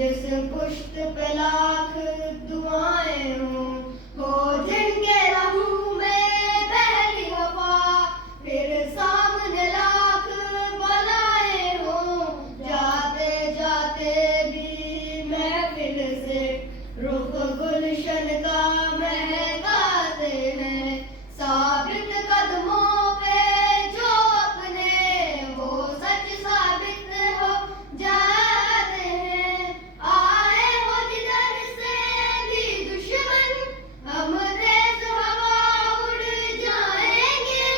जिस पुश्त पे लाख दुआएं हो जिनके रहू में पहली वफा, फिर सामने लाख बलाएं हो, जाते जाते भी महफिल से रुख गुलशन का महकाते हैं। साबित कदमों पे जो अपने वो सच साबित हो जाते हैं। आए हो जिधर से भी दुश्मन, हम तेज हवा उड़ जाएंगे।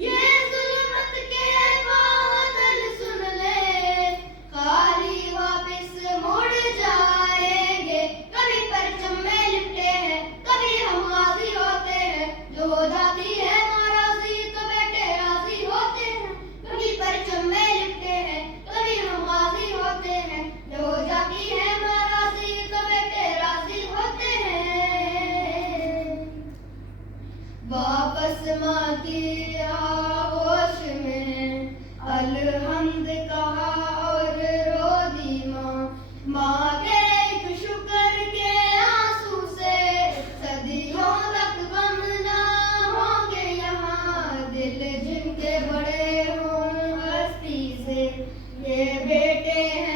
ये जुल्मत के बादल सुन ले, खाली वापिस मुड़ जाएंगे। कभी परचम में लिपटे हैं, कभी हम गाजी होते हैं। जो हो जाती है नाराजी तो बेटे राजी होते हैं। कभी परचम में लिपटे हैं, कभी हम गाजी होते हैं। जो हो जाती है नाराजी तो बेटे राजी होते हैं। वापस माँ की आगोश में अलहम्द कहा और रो दी माँ। माँ के एक शुक्र के आंसू से सदियों तक गम ना होंगे यहाँ। दिल जिनके बड़े हों हस्ती से, ये बेटे हैं